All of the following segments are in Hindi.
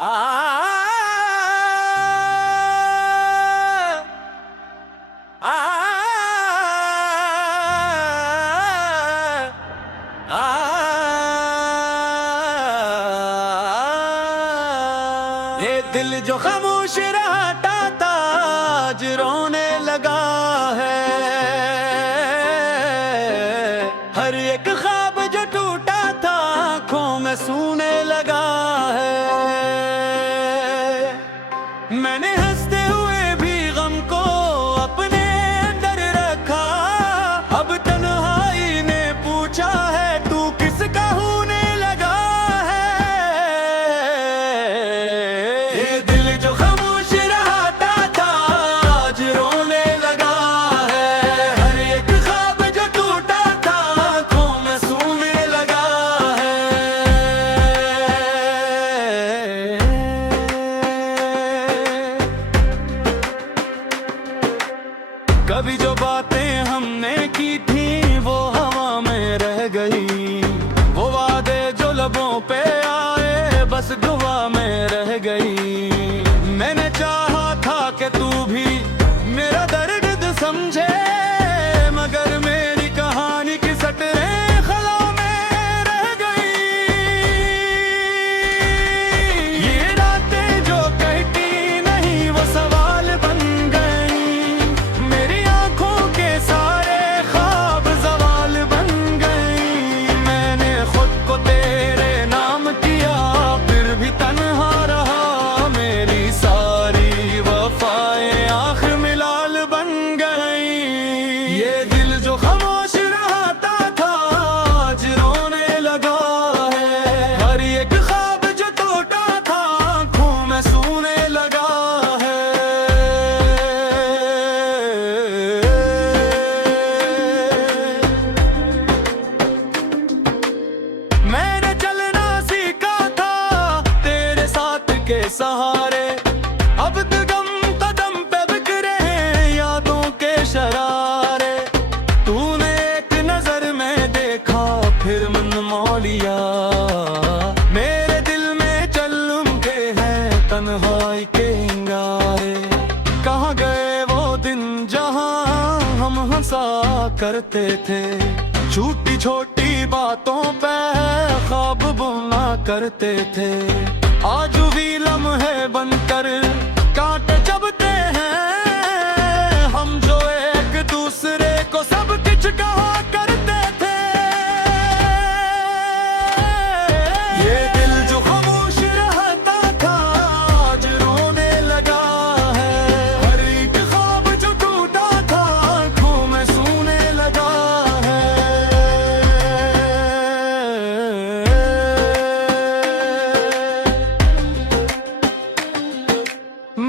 ये दिल जो खामोश रहता था आज रोने लगा है। हर एक ख्वाब जो टूटा था आंखों में सूने लगा है। मैंने हंसते हुए भी गम को अपने अंदर रखा। अब तन्हाई ने पूछा है तू किसका होने लगा है। ये दिल जो खामोश रहता था आज रोने लगा है। हर एक ख्वाब जो टूटा था आंखों में सूने लगा है। कभी जो बातें हमने की थी वो हवा में रह गई। वो वादे जो लबों पे आए बस दुआ में रह गई। मैंने चाहा था कि तू भी मेरा दर्द समझे मगर मेरी कहानी की सटरें खला में रह गई। ये रातें जो कहती नहीं वो सवाल बन गई। मेरी आंखों के सारे ख्वाब सवाल बन गई। मैंने खुद को तेरे नाम किया फिर भी तन्हा रहा। मेरी सारी वफाएं आखिर में लाल बन गई। ये दिल जो खामोश रहता था आज रोने लगा है। हर एक ख्वाब जो टूटा था आंखों में सूने लगा है। मैंने चलना सीखा था तेरे साथ के सहारे। अब कदम कदम पे बिखरे यादों के शरारे। तूने एक नजर में देखा फिर मन मोह लिया। मेरे दिल में चल उमके हैं तन्हाई के अंगारे। कहाँ गए वो दिन जहाँ हम हंसा करते थे। छोटी छोटी बातों पे ख्वाब बुना करते थे। आज भी लम्हे बनकर कांटे चबते हैं। हम जो एक दूसरे को सब कुछ कहा करते थे। ये दिल जो खामोश रहता था आज रोने लगा है। हर एक ख्वाब जो टूटा था आंखों में सूने लगा है।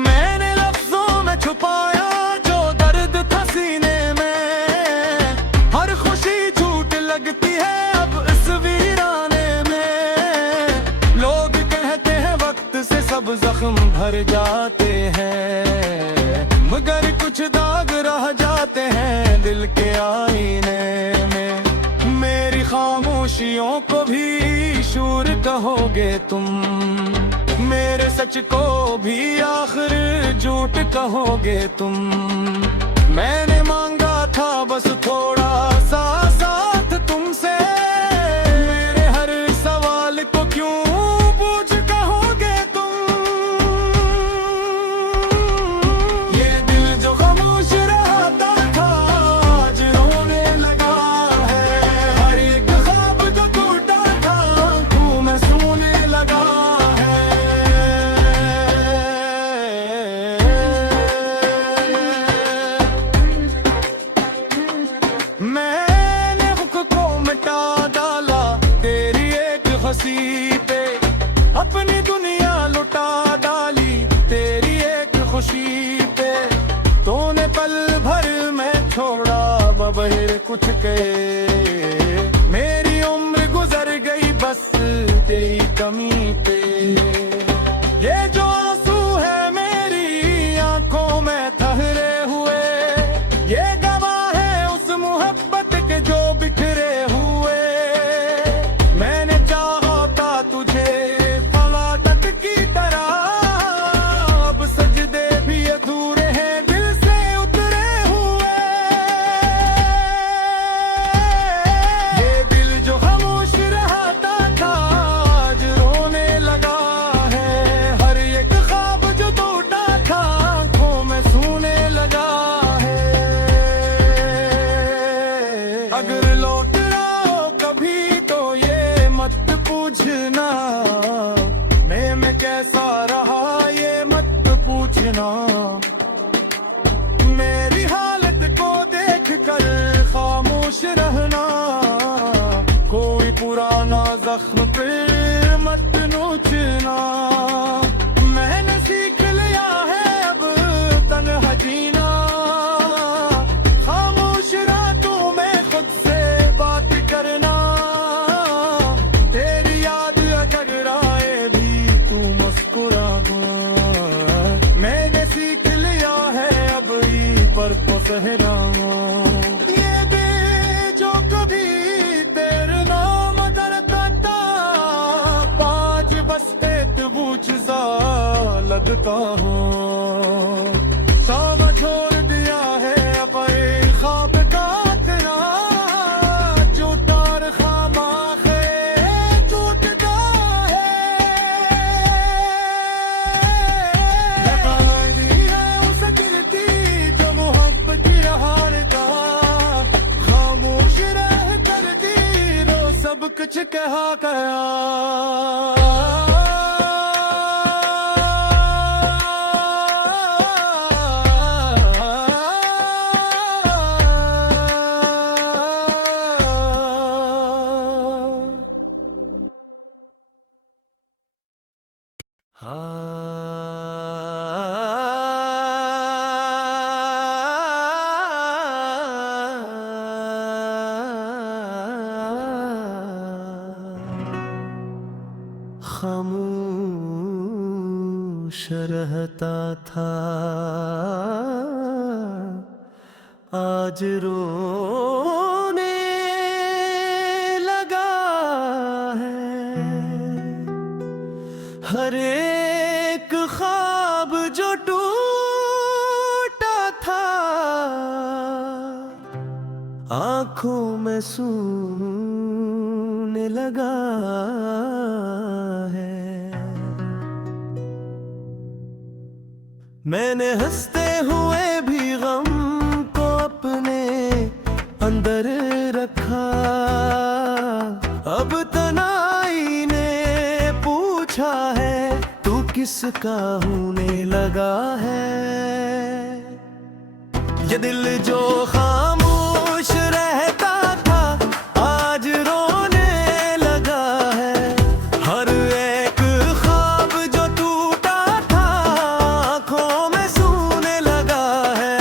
मैंने लफ्जों में छुपाया जो दर्द था सीने में। हर खुशी झूठ लगती है अब इस वीराने में। लोग कहते हैं वक्त से सब जख्म भर जाते हैं मगर कुछ दाग रह जाते हैं दिल के आईने में। मेरी खामोशियों को भी शूर कहोगे तुम। मेरे सच को भी आखिर झूठ कहोगे तुम। मैंने मांगा था बस थोड़ा सा साथ तुमसे। मेरे हर सवाल को क्यों पूछ कहोगे तुम। ये दिल जो खामोश रहता था आज रोने लगा है। हर एक ख्वाब जो टूटा था आंखों में सूने लगा है। मैंने हुक को मिटा डाला तेरी एक हंसी पे। अपनी दुनिया लुटा डाली तेरी एक खुशी पे। तूने पल भर में छोड़ा बबहिर कुछ के। मेरी उम्र गुजर गई बस तेरी कमी पे। ये जो आंसू है मेरी आंखों में ठहरे हुए। ये गवाह है उस मोहब्बत के जो बिखरे हुए। मैंने चाहा था तुझे फलादत की तरह कैसा रहा ये मत पूछना, मेरी हालत को देख कर खामोश रहना। कोई पुराना जख्म फिर मत नोचना, मैंने सीख लिया है अब तन्हा जीना। खामोश रातों में खुद से बात करना, तेरी याद अगर आए भी तू मुस्कुरा। मैंने सीख लिया है अब ही पर को सहरा, ये भी जो कभी तेरे नाम करता था, पाँच बसते तबूच सा लगता हूँ। सामा छोड़ दिया है अब ये ख्वाब का तेरा, जो तार खामा है टूटता है। लगाई है उस गिरती जो मोहब्बत हारता, खामोश रह कर तीनों सब कुछ कहा गया। खामोश रहता था आज रोने लगा है। हर एक ख्वाब जो टूटा था आंखों में सूने लगा है। मैंने हंसते हुए भी गम को अपने अंदर रखा, अब तनाई ने पूछा है तू किसका होने लगा है। ये दिल जो खामोश रहता था आज रोने लगा है। हर एक ख्वाब जो टूटा था आंखों में सूने लगा है।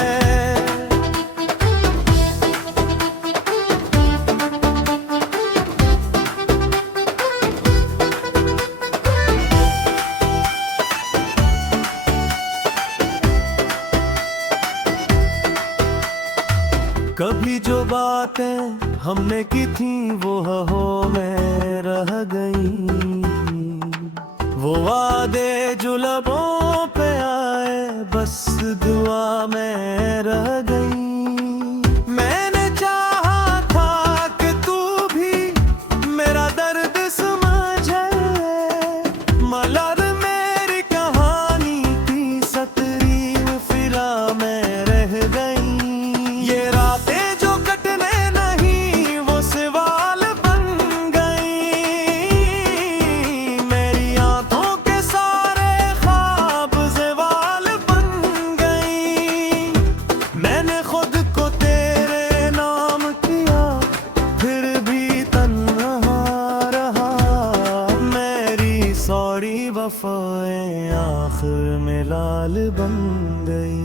कभी जो बातें हमने की थी वो हवा में रह गई, वो वादे जो लबों पे आए बस दुआ में रह गई। मैंने चाहा था कि तू भी मेरा दर्द समझे, मगर मेरी कहानी की सतरीन फिरा में रह गई। ये रातें जो कटने नहीं वो सवाल बन गई, मेरी आंखों के सारे ख्वाब सवाल बन गई। मैंने खुद को तेरे नाम किया फिर भी तन्हा रहा। मेरी सॉरी वफाएं आखिर में लाल बन गई।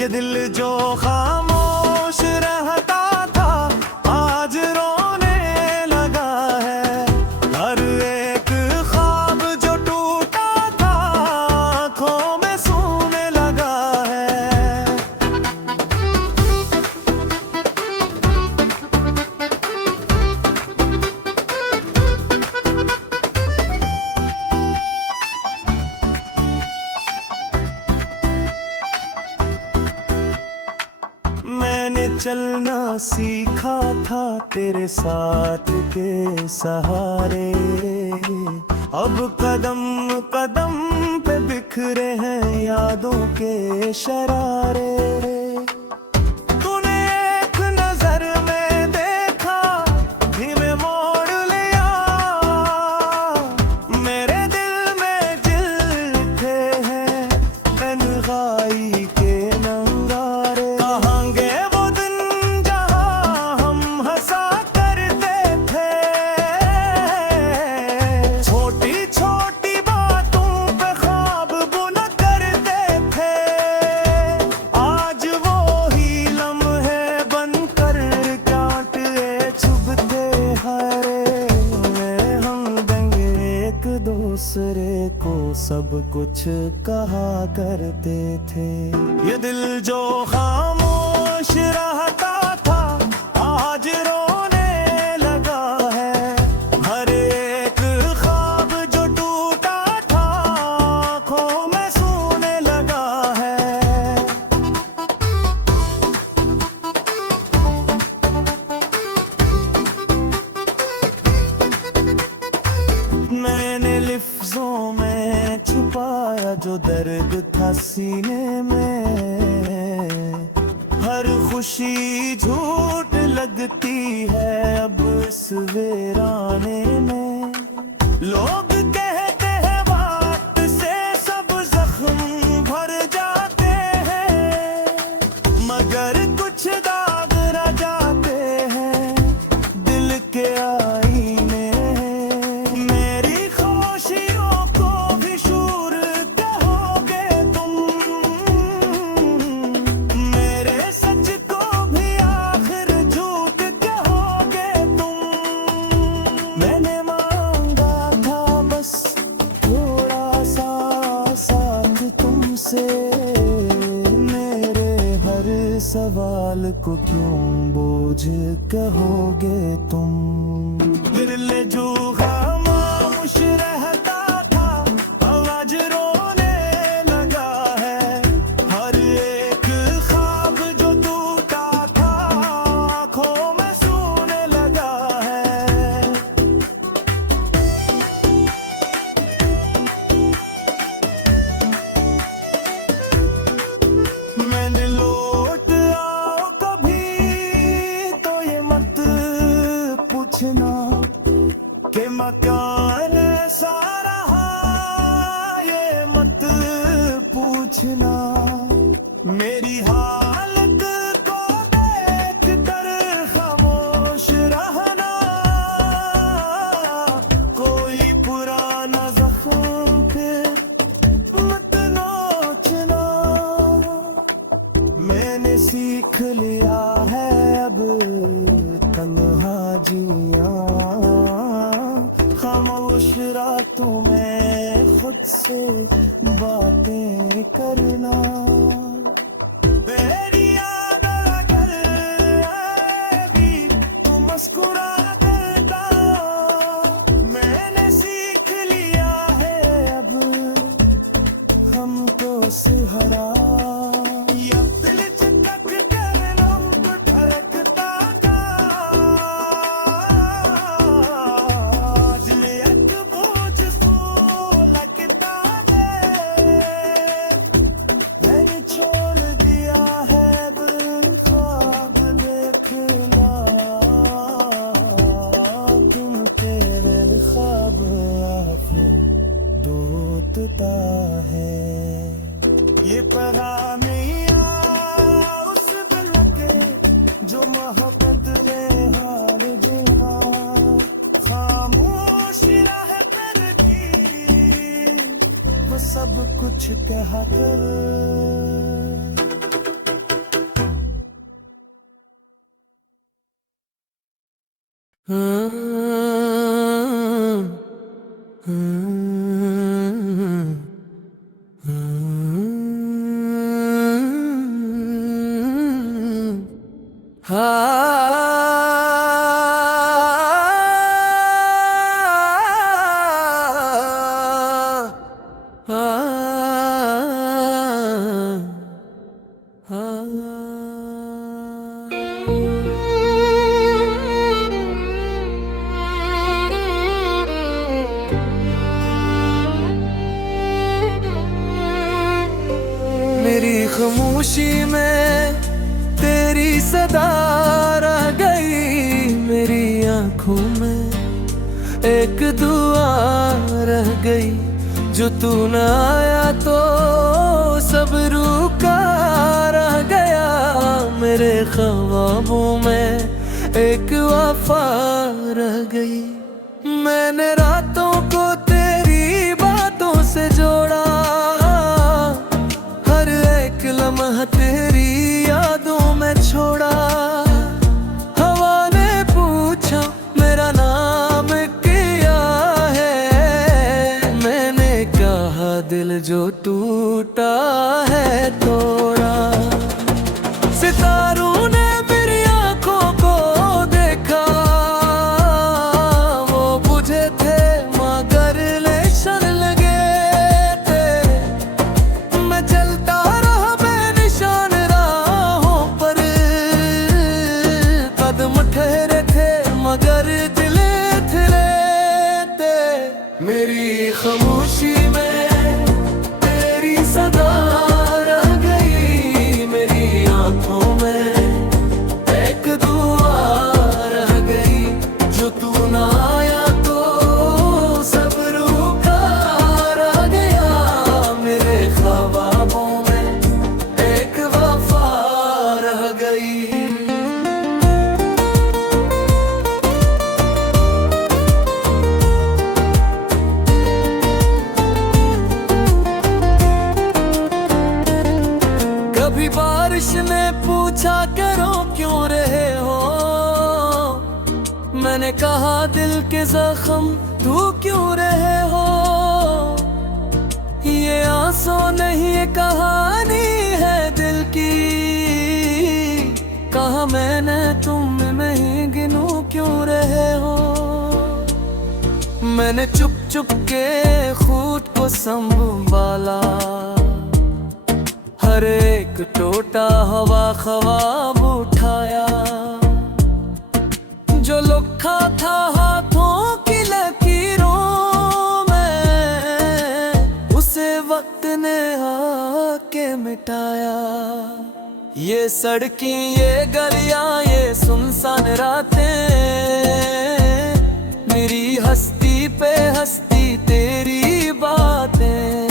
ये दिल जो खामोश रहता था आज रोने लगा है। हर एक ख्वाब जो टूटा था आंखों में सूने लगा है। मैंने चलना सीखा था तेरे साथ के सहारे, अब कदम कदम पे बिखरे हैं यादों के शरारे। तूने एक नजर में देखा धीमे मोड़ लिया, मेरे दिल में सब कुछ कहा करते थे। ये दिल जो खामोश रहता था आज रोने लगा है। हर एक ख्वाब जो टूटा था आँखों में सोने लगा है। मैंने लिफ्ज़ों में छुपाया जो दर्द था सीने में। हर खुशी झूठ लगती है अब इस वीराने में। लोग कहते हैं वक्त से सब जख्म भर जाते हैं, मगर कुछ दाग रह जाते हैं दिल के आईने। मेरी खुशियों को भी शूर कहोगे तुम, मेरे सच को भी आखिर झूठ कहोगे तुम। मैंने मांगा था बस थोड़ा सा साथ तुमसे, मेरे हर सवाल को क्यों बोझ कहोगे तुम। दिल जो खामोश रहता था आज रोने लगा है। हर एक ख्वाब जो टूटा था आँखों में सोने लगा है। मैंने लौट आओ कभी तो ये मत पूछना कि मकान ऐसा रहा, ये मत पूछना। मेरी हालत को देख कर खामोश रहना, कोई पुराना जख्म फिर मत नोचना। मैंने सीख लिया है अब तन्हा जिया, खामोश रातों में खुद से बातें करना। मेरी याद अगर आएगी तो मुस्कुरा देता। मैंने सीख लिया है अब हमको सहारा। या दिल चिपक कर लंब धड़कता था, आज एक बोझ सो लगता है। मैंने छोड़ दिया है दिल ख्वाब देखना, तुम तेरे ख्वाब आँखों टूटता है। ये पैगामिया उस दिल के जो मोहब्बत ने हार दिया। खामोशी राह पर थी वो सब कुछ कहा कर। मेरी खामोशी में तेरी सदा रह गई, मेरी आंखों में एक दुआ रह गई। जो तू न आया तो सब रुका रह गया। मेरे ख्वाबों में एक वफा रह गई। मैंने रातों को तेरी बातों से जोड़ा, हर एक लम्हा तेरी यादों में छोड़ा। हवा ने पूछा मेरा नाम क्या है, मैंने कहा दिल दिल जो टूटा है तोड़ा। सितारों ने मेरी आंखों को देखा, वो बुझे थे मगर लेशन लगे थे। मैं चलता रहा बेनिशान राहों पर, कदम ठहरे थे मगर दिले थिरे थे। मेरी खामोशी में तेरी सदा रह गई, मेरी आंखों में एक दुआ रह गई। जो तू ना आया तो सब रूठा रह गया, मेरे ख्वाबों में एक वफा रह गई। कभी बारिश ने पूछा करो क्यों रहे हो, मैंने कहा दिल के जख्म तू क्यों रहे हो। ये आंसू नहीं ये कहानी है दिल की, कहा मैंने तुम में ही गिनू क्यों रहे हो। मैंने चुप चुप के खुद को संभाला, हर एक टोटा हवा ख्वाब उठाया। जो लिखा था हाथों की लकीरों में, उसे वक्त ने आके मिटाया। ये सड़की ये गलियां ये सुनसान रातें, मेरी हस्ती पे हस्ती तेरी बातें।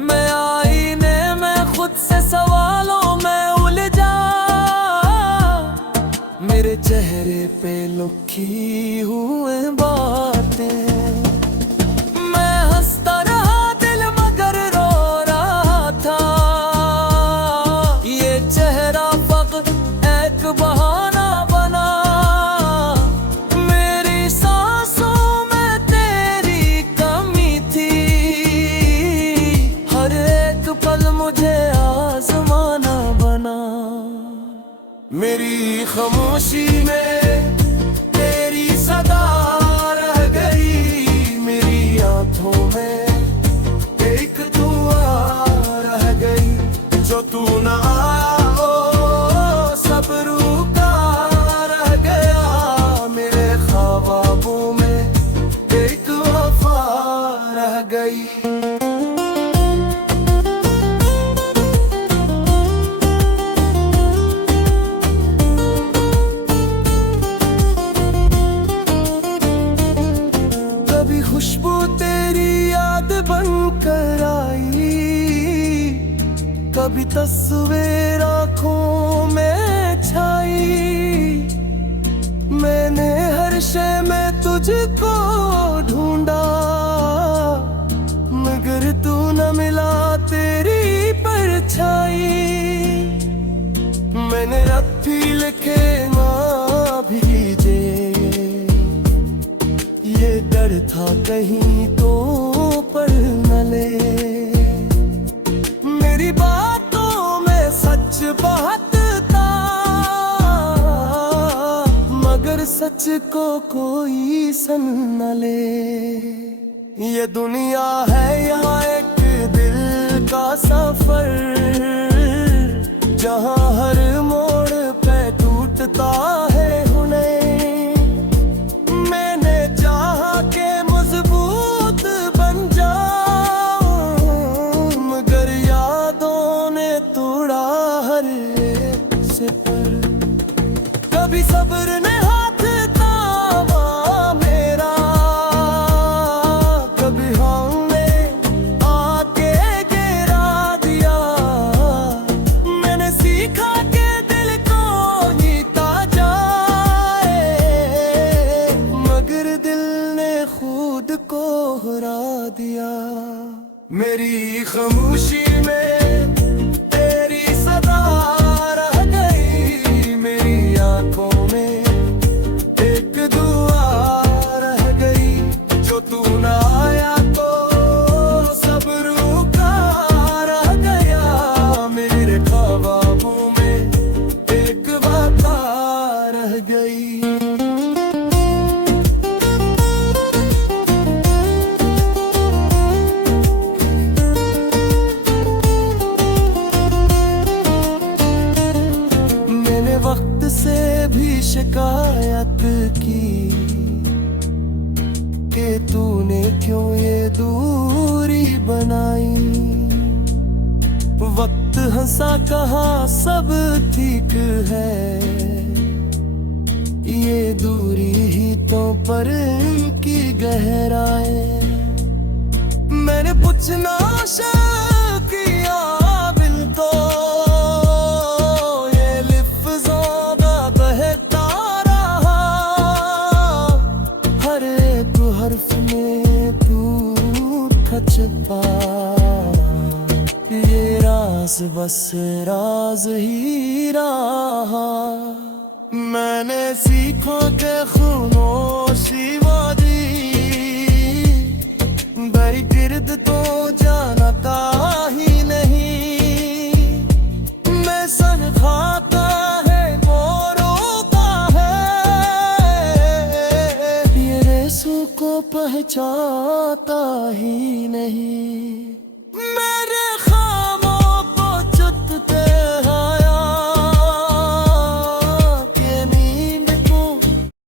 मैं आईने में खुद से सवालों में उलझा, मेरे चेहरे पे लुकी हुए बातें। मैं हंसता रहा दिल मगर रो रहा था, ये चेहरा फकत एक बहाना बना। मेरी सांसों में तेरी कमी थी, हर एक पल मुझे आजमाना बना। मेरी खामोशी में तेरी सदा रह गई, मेरी आंखों में एक दुआ रह गई। जो तू ना आया ओ सब रूठा रह गया, मेरे ख्वाबों में एक वफा रह गई। खुशबू तेरी याद बनकर आई, कभी तस्वीर आँखों में छाई। मैंने हर शय में तुझको ढूंढा, मगर तू न मिला तेरी परछाई। मैंने रत्ती लिखे ना भीजे, ये डर था कहीं तो पढ़ न ले। मेरी बातों में सच बहुत था, मगर सच को कोई सन न ले। ये दुनिया है यहाँ एक दिल का सफर, जहाँ हर मोड़ पे टूटता है हुनर। कभी सब्र ने हाथ थामा मेरा, कभी हमने आके गिरा दिया। मैंने सीखा कि दिल को जीता जाए, मगर दिल ने खुद को हरा दिया। मेरी खामोशी में तेरी सदा रह गई, मेरी आंखों में एक दुआ रह गई। जो तू ना आया तो सब सा कहा सब ठीक है, ये दूरी ही तो पर की गहराई। मैंने पूछना किया बिन तो ये लिफ्ज़ों का बहता रहा, हर एक हर्फ में तू था छुपा, ये राज बस राज ही रहा। मैंने सीखा के खामोशी वादी बड़ी गिर्द तो जानता ही नहीं, मैं सन खाता है वो रोता है, ये रेसू को पहचानता ही नहीं।